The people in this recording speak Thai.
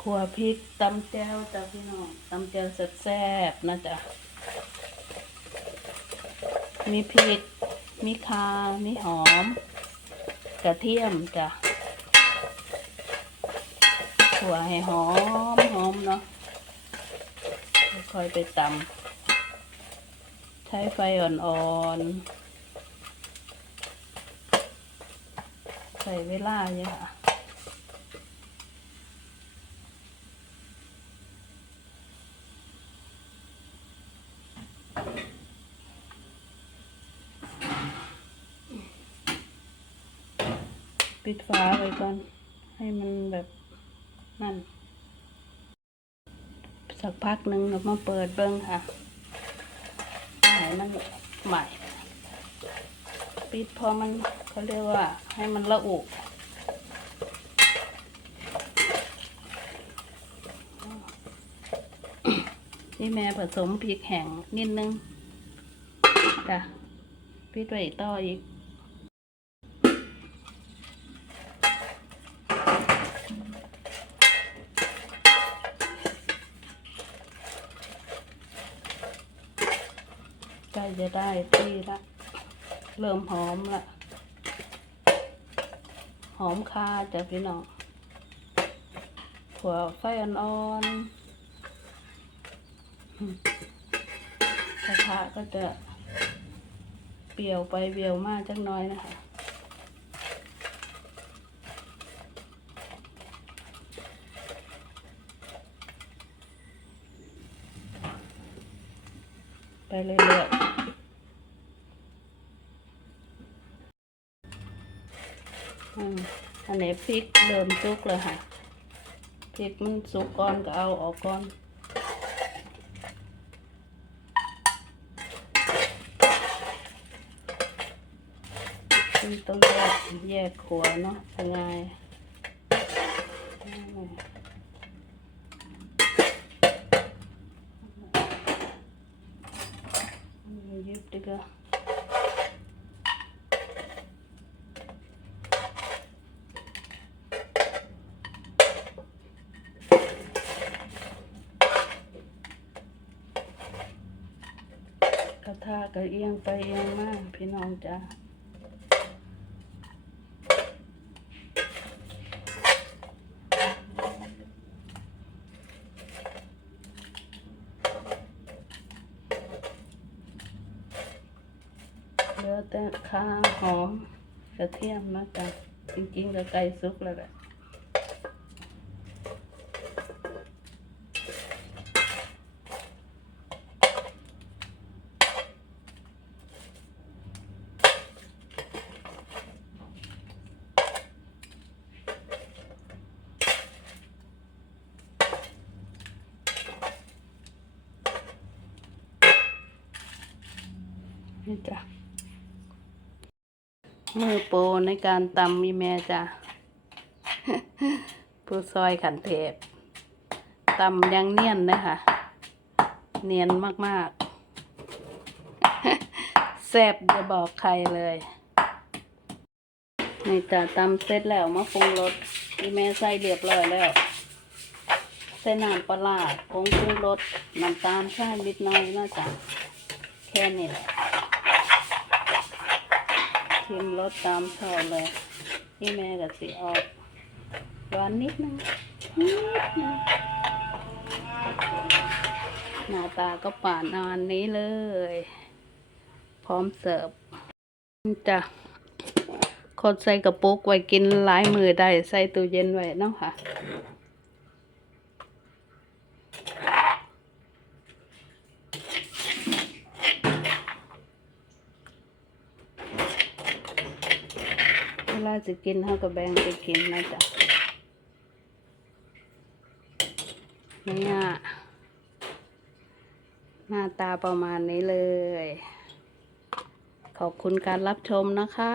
ขัวพริกตำแจ่วจ้ะพี่น้องตำแจ่วแซ่บๆนะจ๊ะมีพริก มีคามีหอม กระเทียมจ้ะขัวให้หอมหอมเนาะค่อยไปตำใช้ไฟอ่อนๆ ใส่เวลาเนี่ยค่ะ ปิดฝาไว้ก่อน ให้มันแบบนั่น สักพักหนึ่งเรามาเปิดเบิ้งค่ะให้มันใหม่ปิดพอมันเขาเรียกว่า ให้มันละอุนี่แม่ผสมพริกแห้งนิดนึงจ้ะปิดไว้ต่ออีก ล้จะได้ที่ละ เริ่มหอมละ หอมคาจ้ะพี่น้องถั่วไฟอ่อนๆกระทะก็จะเปรี้ยวไปเปรี้ยวมากจักน้อยนะคะ เรื่อยๆอันนี้พริกเริ่มสุกเลยค่ะพริกมันสุกก่อนก็เอาออกก่อนซึ่งต้องแยกแยกขัวเนาะทำไงอืมยึ ดดีกว่ากระทะก็เอียงไปเอียงมาพี่น้องจ้า เหลือแต่ข้าหอมกระเทียมนะจ๊ะจริงๆก็ไก่สุกแล้วแหละนี่จ้ะ มือโปรในการตำมีแม่จ้ะผู้ซอยขันเทพตำยังเนียนนะคะเนียนมากๆแซ่บจะบอกใครเลยนี่จ้ะตำเสร็จแล้วมาปรุงรสมีแม่ใส่เรียบร้อยแล้วใส่น้ำปลาร้าผงปรุงรสน้ำตาลข้าวนิดหน้อยนะจ๊ะแค่นี้แหละ ชิมรสตามชอบเลยนี่แม่กับสีออกหวานนิดนึงนิดนึงหน้าตาก็ป่านอันนี้เลย พร้อมเสิร์ฟจ้ะคนใส่กระปุกไว้กินหลายมือได้ใส่ตู้เย็นไว้เนาะค่ะ วลาจะกินเขาก็แบ่งไปกินนะจ๊ะเนี่ยหน้าตาประมาณนี้เลย ขอบคุณการรับชมนะคะ